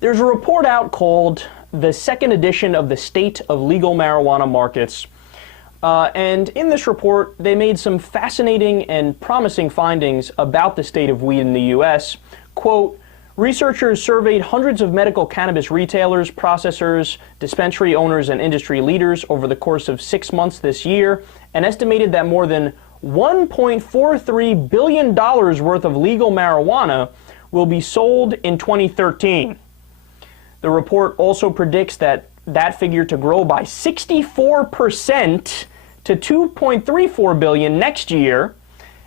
There's a report out called the second edition of the State of Legal Marijuana Markets. And in this report, they made some fascinating and promising findings about the state of weed in the U.S. Quote, researchers surveyed hundreds of medical cannabis retailers, processors, dispensary owners, and industry leaders over the course of 6 months this year and estimated that more than $1.43 billion worth of legal marijuana will be sold in 2013. The report also predicts that figure to grow by 64% to $2.34 billion next year,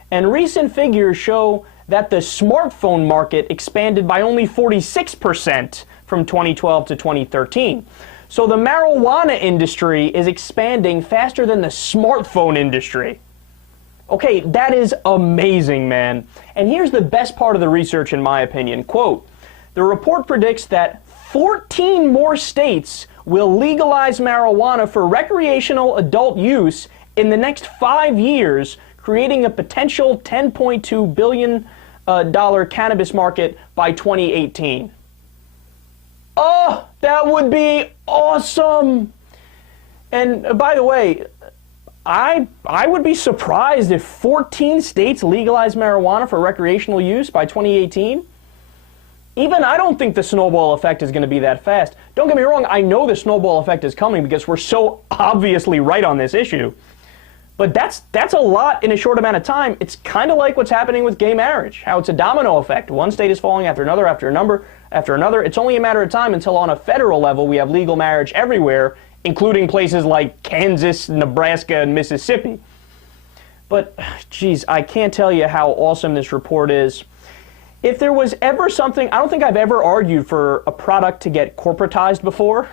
and recent figures show that the smartphone market expanded by only 46% from 2012 to 2013. So the marijuana industry is expanding faster than the smartphone industry. Okay, that is amazing, man. And here's the best part of the research, in my opinion. Quote, the report predicts that 14 more states will legalize marijuana for recreational adult use in the next 5 years, creating a potential $10.2 billion cannabis market by 2018. Oh, that would be awesome! And by the way, I would be surprised if 14 states legalize marijuana for recreational use by 2018. Even I don't think the snowball effect is going to be that fast. Don't get me wrong, I know the snowball effect is coming because we're so obviously right on this issue. But that's a lot in a short amount of time. It's kind of like what's happening with gay marriage, how it's a domino effect. One state is falling after another, after another. It's only a matter of time until on a federal level we have legal marriage everywhere, including places like Kansas, Nebraska, and Mississippi. But, geez, I can't tell you how awesome this report is. If there was ever something, I don't think I've ever argued for a product to get corporatized before,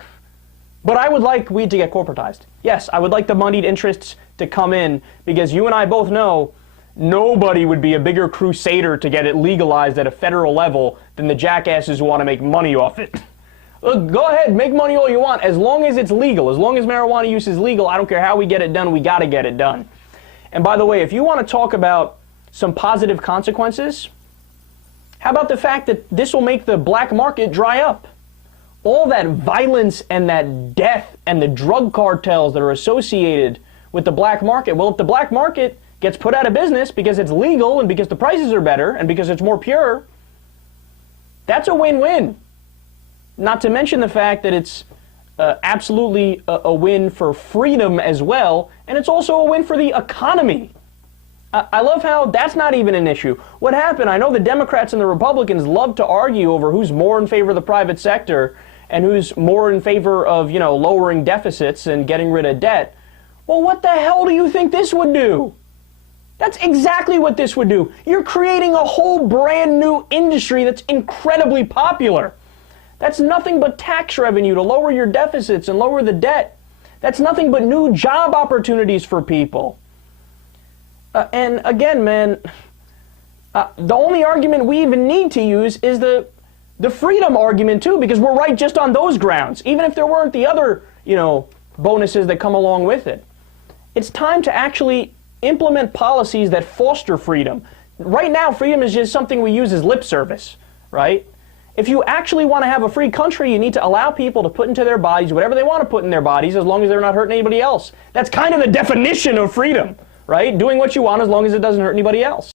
but I would like weed to get corporatized. Yes, I would like the moneyed interests to come in, because you and I both know nobody would be a bigger crusader to get it legalized at a federal level than the jackasses who want to make money off it. Look, go ahead, make money all you want, as long as it's legal. As long as marijuana use is legal, I don't care how we get it done, we got to get it done. And by the way, if you want to talk about some positive consequences, how about the fact that this will make the black market dry up? All that violence and that death and the drug cartels that are associated with the black market. Well, if the black market gets put out of business because it's legal and because the prices are better and because it's more pure, that's a win-win. Not to mention the fact that it's absolutely a win for freedom as well, and it's also a win for the economy. I love how that's not even an issue. What happened? I know the Democrats and the Republicans love to argue over who's more in favor of the private sector and who's more in favor of, lowering deficits and getting rid of debt. Well, what the hell do you think this would do? That's exactly what this would do. You're creating a whole brand new industry that's incredibly popular. That's nothing but tax revenue to lower your deficits and lower the debt. That's nothing but new job opportunities for people. And again, man, the only argument we even need to use is the freedom argument too, because we're right just on those grounds, even if there weren't the other, bonuses that come along with it. It's time to actually implement policies that foster freedom. Right now, freedom is just something we use as lip service, right? If you actually want to have a free country, you need to allow people to put into their bodies whatever they want to put in their bodies as long as they're not hurting anybody else. That's kind of the definition of freedom, right? Doing what you want as long as it doesn't hurt anybody else.